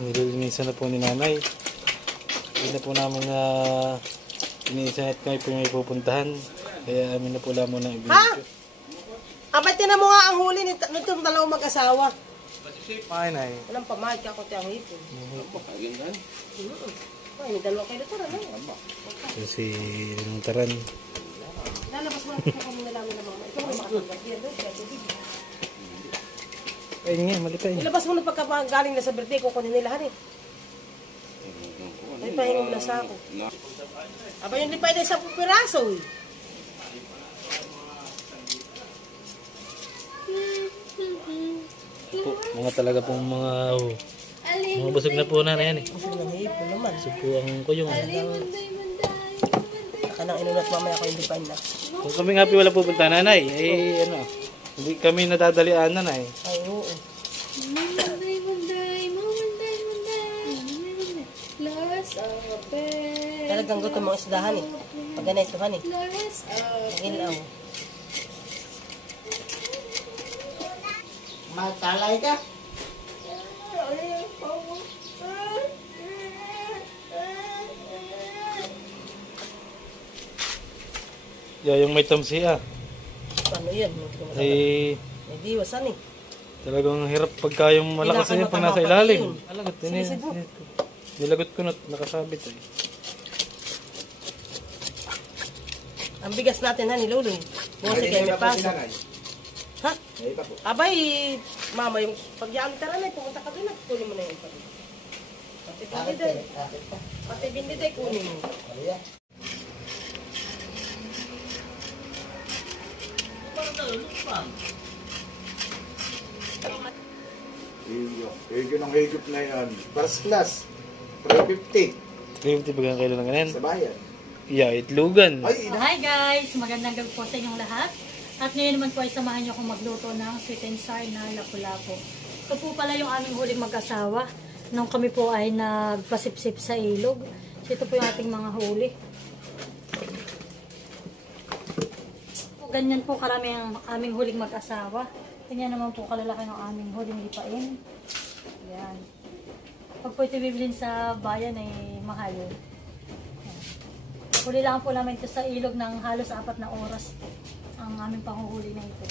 Nililinisan na po ni nanay. Hindi na po namin na iniisan at kami po may pupuntahan. Kaya amin na po lang muna ibigay. Ha? Abay, tinan mo nga ang huli nitong dalawang mag-asawa. Ay, nay. Walang pamahal ka ako tiyang hipon. Ay, may dalawa kayo taran. So, si Taran. Lalabas mo natin kung muna namin na mga. Ito mo makatagpag yan. Ay, nga, malitay. Ilabas mo na pagkagaling na sa birthday ko kunin nilahan eh. Ay, pahingong na sa ako. Abay, yung lipay na isang piraso eh. Po, mga talaga pong mga busog na po na yan eh. Busog na hipon naman. So po ang kuyong. Kanang inunat mamaya ko yung lipay na. Kung kami nga wala pupunta nanay, eh ano, hindi kami nadadalian na eh. Ay, oo. Talagang gusto mga isdahan eh. Pag ganitohan eh. Mag-ilaw. Matalay ka? Yung may tamsi ah. Ano yan? Ay, may diwasan eh. talagang hirap pagka yung malakas na yun pag nasa ilalim. Alagot, nilagot ko na nakasabit eh. Ang bigas natin ha, niluloy. Bukas kayo may pasok. Ha? Abay, mama, yung pag-yaan tara na, pumunta ka doon na. Kunin mo na yung pag. Pati bindiday, kunin mo. Higop ng higop na yan. First class. 350. 350 bagang kilo ng ganyan. Sa bayan. Yeah, itlugan. Hi guys! Magandang gabi po sa inyong lahat. At ngayon naman po ay samahan niyo akong magluto ng sweet and sour na lapu-lapu. Ito po pala yung aming huling mag-asawa. Nung kami po ay nagpasipsip sa ilog. So ito po yung ating mga huli. Ganyan po karami ang aming huling mag-asawa. Ganyan naman po kalalaki ng aming huling lipain. Yan. Pag po ito bibilin sa bayan ay mahal. Huli lang po namin ito sa ilog ng halos 4 na oras ang aming panghuhuli na ito.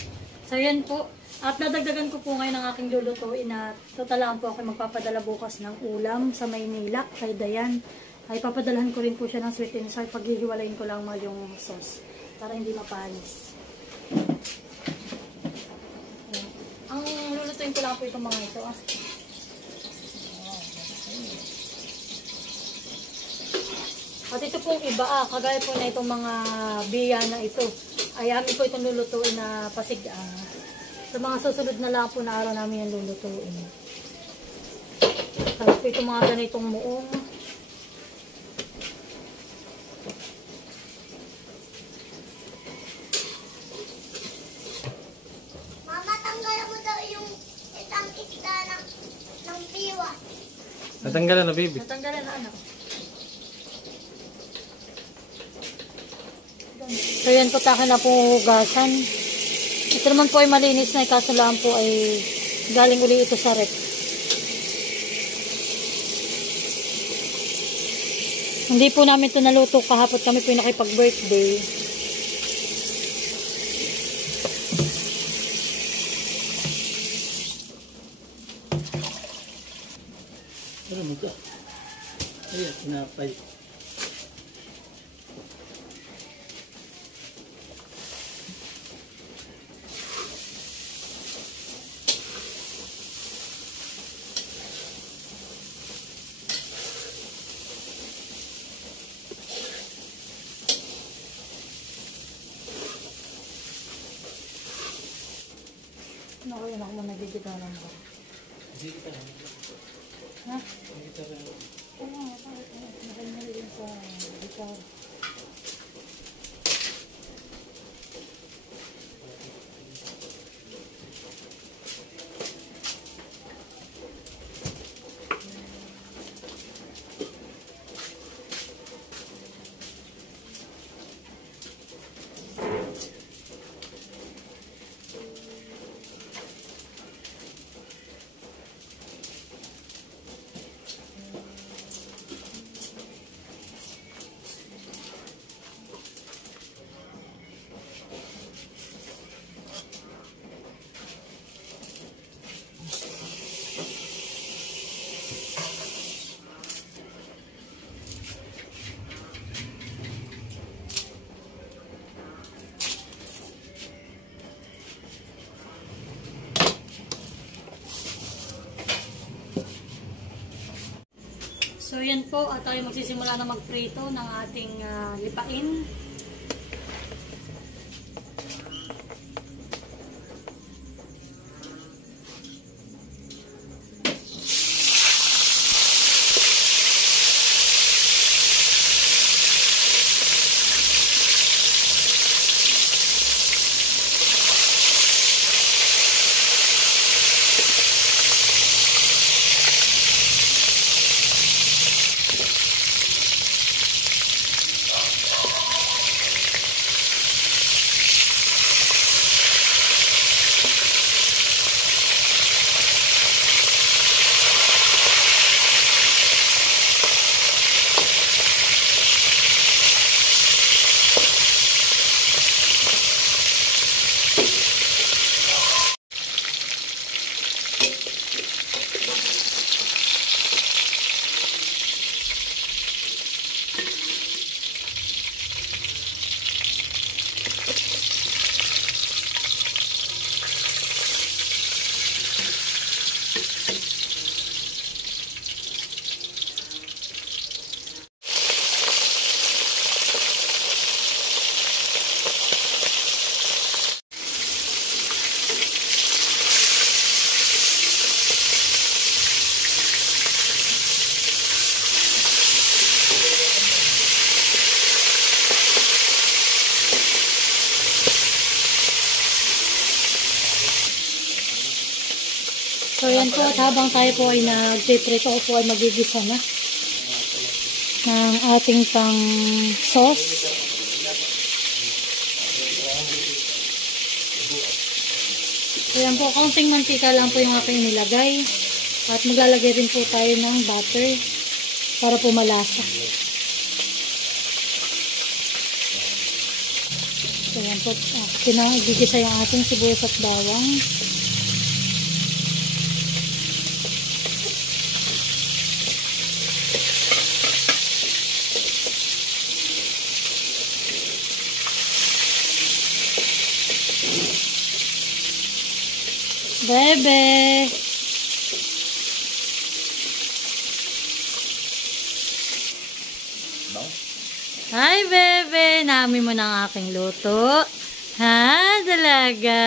So yan po. At nadagdagan ko po ngayon ang aking lulutuin at totalaan po ako magpapadala bukas ng ulam sa Maynila kay Dayan. Ay papadalahan ko rin po siya ng sweet and sour. Paghihiwalayin ko lang mal yung sauce para hindi mapanis. Ang lulutuin ko lang po itong mga ito. At ito pong iba kagaya po na itong mga biya na ito. Ay amin po itong lulutuin na pasig. Sa mga susunod na lang po na araw namin yung lulutuin. Tapos po itong mga ganitong muong. Mama, tanggalan mo daw yung isang isda ng biwa. Natanggalan na, baby. Natanggalan na anak. So yan po taka na po hugasan. Ito naman po ay malinis na, kaso lang po ay galing uli ito sa rep. Hindi po namin ito naluto kahapon, kami po nakipag-birthday. Ano mo ka? Ayan, sinapay. Ano ko yun ako muna nagigitaran ko. Nagigitaran? Ha? Nagigitaran? Oo nga, maganda rin sa gitar. So yan po, at tayo magsisimula na magprito ng ating lipain. So yan po, at habang tayo po ay nag-prito, ako po ay magigisa na ng ating pang sauce. So yan po, kaunting mantika lang po yung aking nilagay. At maglalagay rin po tayo ng butter para po malasa. So yan po, pinagigisa yung ating sibuyas at bawang. Bebe! Hi, Bebe! Naamoy mo na ang aking luto. Ha? Dalaga?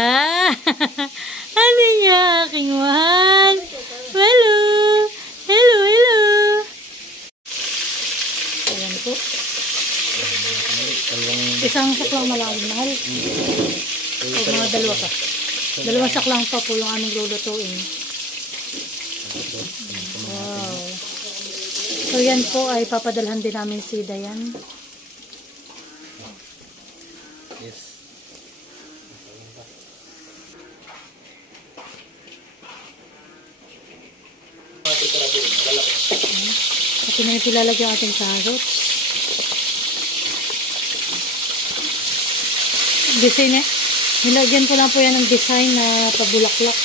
Ano niya, aking mahal? Hello! Hello, hello! Ayan po. Isang saklang malaking mahal. O mga dalawa pa. Dalawang saklang pa po yung aming lulutuin. Wow. So yan po ay papadalhan din namin si Dayan. Yes. At yun na yung pilalagyan yung ating carrots. Design eh. Nilagyan ko lang po yan ng design na pabulaklak.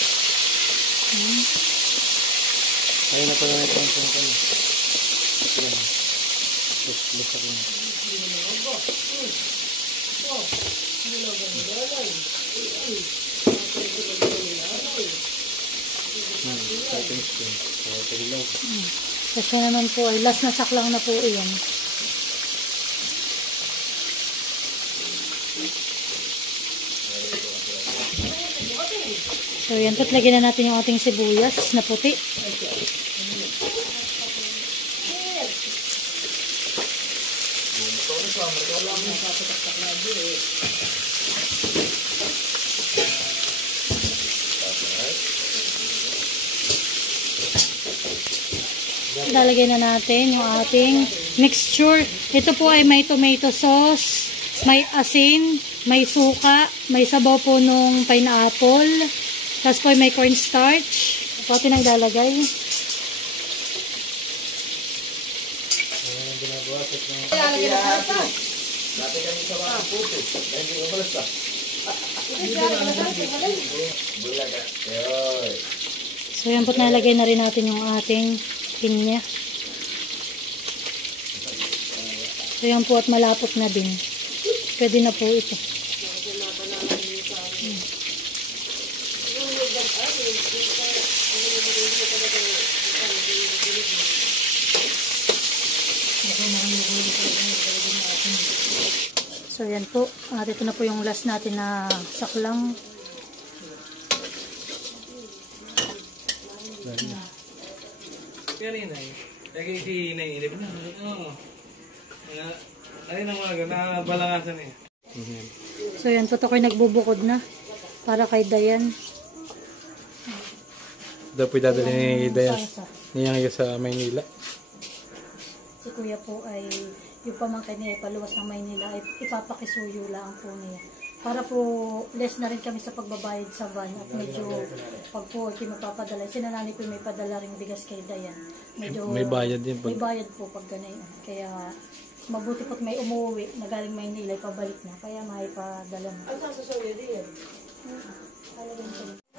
Ayun na pala na ito ang pangkano. Yan. Lusak na. Second spoon. So, paglaw. Kasi naman po ay last na saklang na po iyan. So yan po't lagyan na natin yung ating sibuyas na puti. Lalagyan na natin yung ating mixture. Ito po ay may tomato sauce, may asin, may suka, may sabaw po nung pineapple, tapos po ay may cornstarch. Ito atin ang lalagay. So yan po't nalagay na rin natin yung ating pinya. So yan po at malapot na din. Pwede na po ito. So yan po. At ito na po yung last natin na saklang. Pero yun ay. Lagi si nainilip na. Oo. Ay nang mga nabalangasan eh. So yan po, ako'y nagbubukod na. Para kay Dayan. Daw po dadali ni Dayan. Niya ngayon sa Maynila. Si Kuya po ay yung pamangkin niya ay paluwas ng Maynila ay ipapakisuyo lang po niya. Para po less na rin kami sa pagbabayad sa van at medyo pag po ay mapapadala. Sinanani po may padala rin bigas kay Dayan. Medyo May bayad din may bayad po pag ganyan. Kaya mabuti po't may umuwi na galing Maynila ay pabalik na. Kaya may padala na. Ang sasusuyo din yan.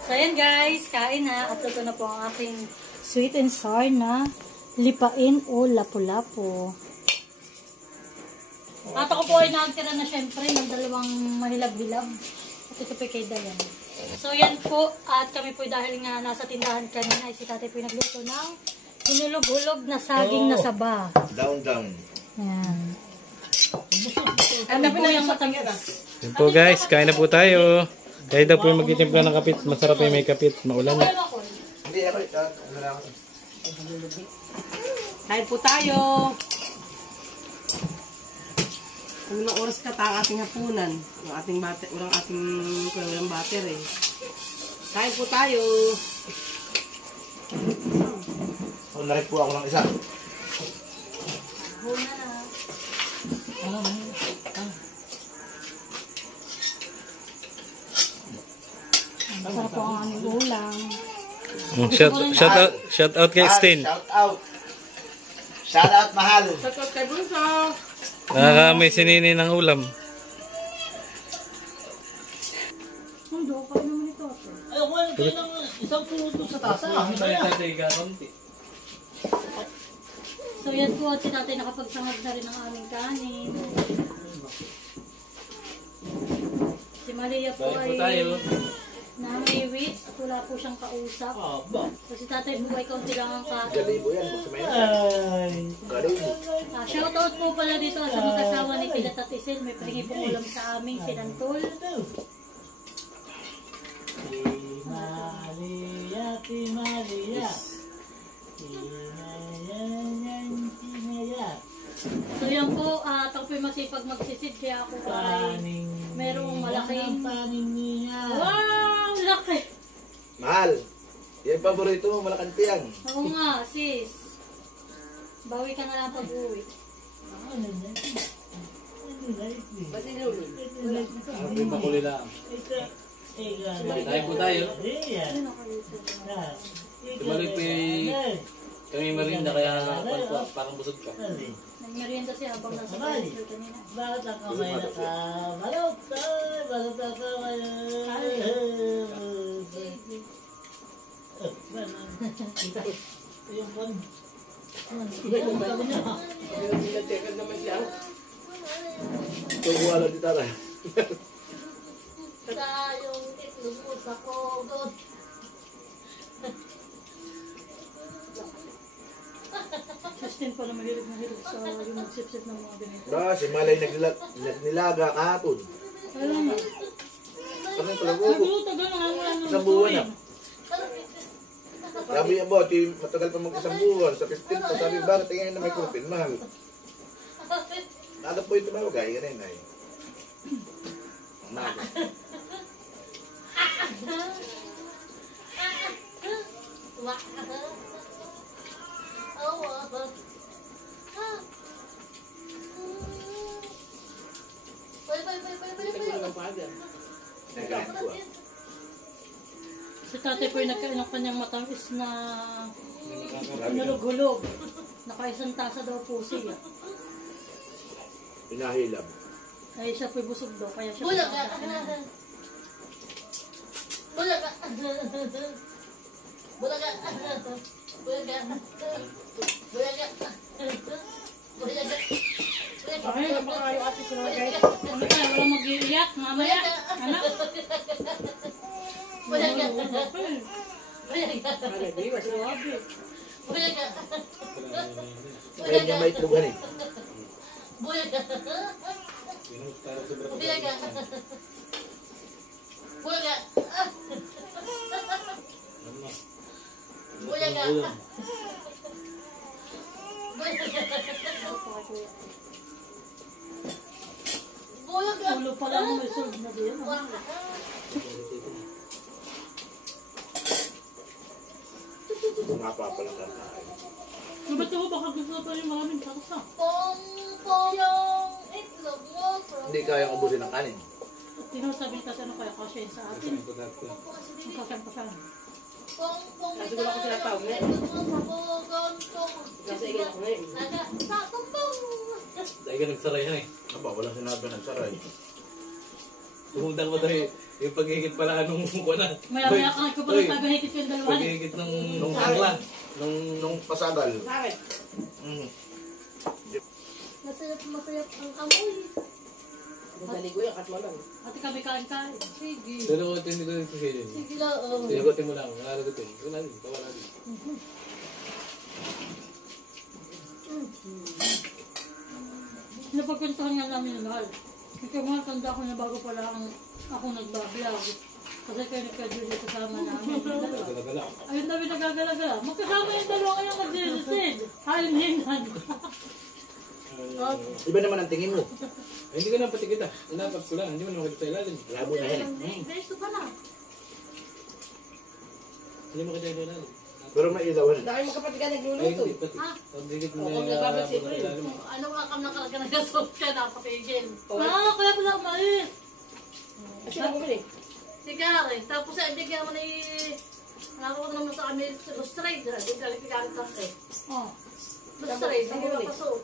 So ayan guys, kain na. At ito na po ang aking sweet and sour na lipain o lapu-lapu. At ako po ay nakagtira na syempre ng dalawang mahilab-hilab. At ito po kay Dayan. So yan po, at kami po dahil nga nasa tindahan kanina ay si tatay po nagluto ng hinulog-hulog na saging na saba. Down, down. Ayan. Ano po yung matamis? Yan po guys, kain na po tayo. Kaya daw po magtitimpla ng kapit. Masarap yung may kapit. Maulan na. Hindi, ako, ano lang ako. Kain po tayo. Kung ilang oras ka ang ating hapunan, yung ating bater, walang bater eh. Kain po tayo. Narik po ako ng isa. Huna na. Masarap po ang aming ulam. Shout out kay Stin. Shout out. Shout out, mahal. Sakot kay Bunso. Nakaka-may sinini ng ulam. Hindi ko pa naman ito. So yan po at si tatay nakapagsangag na rin ang aming kanin. Si Maria po ay namiwit at wala po siyang kausap. So si tatay po ay kaunti lang ang kain. Galibo yan. Galibo. Shoutout po pala dito sa mag-asawa ni Pilat at Isel. May pahingi po ulam sa aming sinantol. So yan po, ako po'y masipag magsisid kaya ako ay merong malaking wow, laki! Mahal. Yan paborito mo, malakang tiyang. Oo nga, sis. Bawi ka na lang pag-uwi. Basi lulo. May makuli lang. Tayo po tayo. Tumalik po kami merinda kaya parang busog ka. Nagmerienda siya habang nasa hospital kanina. Bakit ako may nakabalot? Bakit ako may... Yung pon. Nagtekan naman siya. Ito wala di tara. Tayong itlog mo sa kogot. Justin pa na mahilig sa yung magsip-sip ng mga ganito. Si Malay nagnilaga kahapon. Alam mo. Parang talago. Nagluto doon ang wala nang Isang buwan na. Sabi niya, Bo, matagal pa mag-isang buwan. Sa 15 pa, sabi, bakit tingin na may kurpin, mahal? Nagap po ito ba? Gaya rin ay. Maga. Nagalit ko. Si tatay po yung nagkain ng kanyang matamis na hinulog-hulog. Nakaisang tasa daw po siya. Pinahilab. Kaya siya po busog daw. Kaya siya Bulag ka. Bulag ka. Bulag ka. Bulag ka. Bulag ka. Bulag ka. Ay, napakayo ate si mga guys. Ano tayo? Walang mag-iiyak. Mamaya. Anak. Bulag ka. Malagay, wasi wabi. Bulag ka. Kaya niya may itlogan eh. Buyaga. Buyaga. Buyaga. Buyaga. Buyaga. Ulo pa lang may sold na din. Mapapalang kakain. Ba't ako baka gusto pa yung maraming saksa? Pong yung itlog mo. Hindi kayang ubusin ng kanin. Tinasabi kasi ano kaya kasi sa atin. Ang kasan-kasan. Pong Siguro ako tinatawag na. Nasa igil ako ngayon. Dahil ka nagsaray yan eh. Aba, walang sinabi ng saray. Tumundang mo tayo. Yung paghigit pala anong mukha na. Maya-maya ka ko pala tagahigit yung dalawan. Paghigit ng angla. Nung pasagal. Sa akin. Masayap ang amoy. Naligo yung katma lang. Ate kami kain-kain. Sige. Pero kung hindi ko rin kusilin. Sige lang. Sinagutin mo lang. Naragutin. Ito na rin. Tawa na rin. Napagkwentuhan nga namin na mahal. Ikaw mahal, tanda ko na bago pala ako nagbablog. Kasi kayo nagka-Julie kasama namin. Gala-gala. Ayun dami nagagalaga. Magkasama yung dalawa kayong mag-resid. Halin-hinan. Iba naman ang tingin mo. Ay, hindi ka na pati kita. Inapat ko lang. Hindi mo na makita sa ilalim. Labo na yan. Beso ka na. Hindi mo kita sa ilalim. Pero may ilawan. Dahil mga kapatid ka Ay, nagluluto. hindi pati. Pagdigit mo Oo, na nagbabasik rin. ilalim. Ano nga kam nakalaga na gasot ka, napapigil. Kaya pala umalis. Kasi na bumili. Sigari. Tapos hindi ka naman Nako ko naman sa kami sa Australia. Hindi ka lang pigalit eh. Oh. Australia, hindi ka pasok.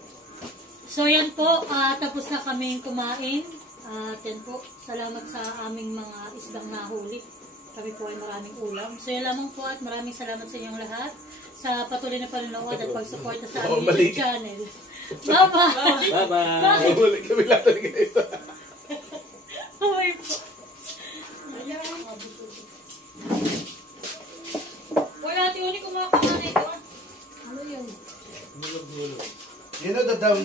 So yan po, tapos na kaming kumain. At yan po, salamat sa aming mga isdang nahuli. Kami po ay maraming ulam. So yan lamang po at maraming salamat sa inyong lahat sa patuloy na panonood at pagsuporta sa aming YouTube channel. Bye-bye! Bye-bye! Bumalik kami lahat talaga ito. Bye po! Wala, Ate Uni, kumakain na ito. Ano yun? You know the down.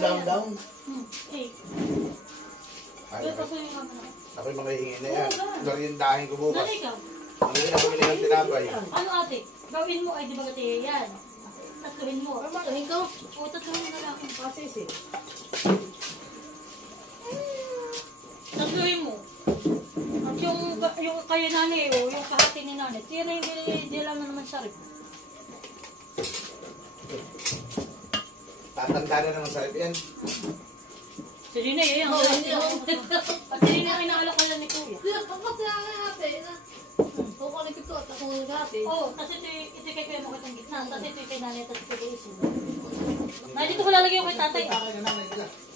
Eh, Ay, doon pa sa yung kamera. ako'y mga hingi na yan. Meriendahin ko bukas. Dali ka. Hindi na bumili ng tinapay. Ano ate? Gawin mo ay di ba gati yan? Tatuhin mo. Tuhin ko? O, tatuhin mo na lang. Pasisi. Tatuhin mo. At yung kaya nanay o yung kahati ni nanay, tira yung di lang naman sa rip. Tatanda na naman sa yan. Si Rina yan. Oo, hindi ako. At si Rina kinaalok ko lang ni Kuya. Hindi, pagkati lang nga ate. Kukunin ko ito at ako nag-ate. Oo, tapos ito kay Kuya mo kitang gitna. Tapos ito kay nanay at ito kay Isin. Na dito ko lalagay yung kay tatay.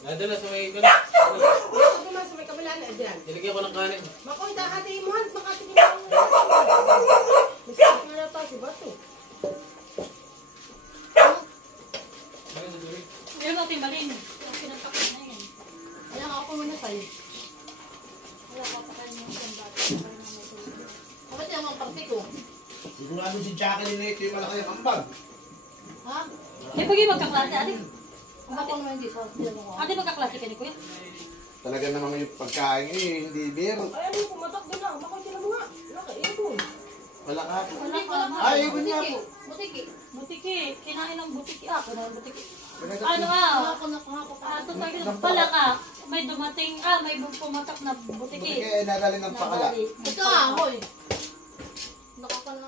Nandun na sa may kanin. Ako naman sa may kabila na. Diyan. Nilagyan ko ng kanin. Makoy, dakati mo. Makati mo. Masakit nga na pa si Bato. Meron natin malin. Yung pinagpakit na yan. Ayan ako muna sa'yo. Wala ka pa kayo yung isang bata. Bakit yung mga parte ko? Sigurado si Jacqueline na ito yung malaki ang ambag. Ha? Eh, pag yung magkaklase, ate. Kung ako naman hindi sa hospital ako. Ate, magkaklase ka ni Kuya. Talaga namang yung pagkain hindi biro. Ay, ano, pumatak doon lang. Makoy, tira mo nga. Nakaipon. Wala ka. Wala ka. Ay, ibon niya po. Butiki. Butiki. Kinain ng butiki. Kinain ng butiki. Pinagkat- Ano Nakako. Ito pala ka. May dumating, may pumatak na Buti butiki. kaya nadali ng pakala. Nabali. Ito ahoy. Nakaka na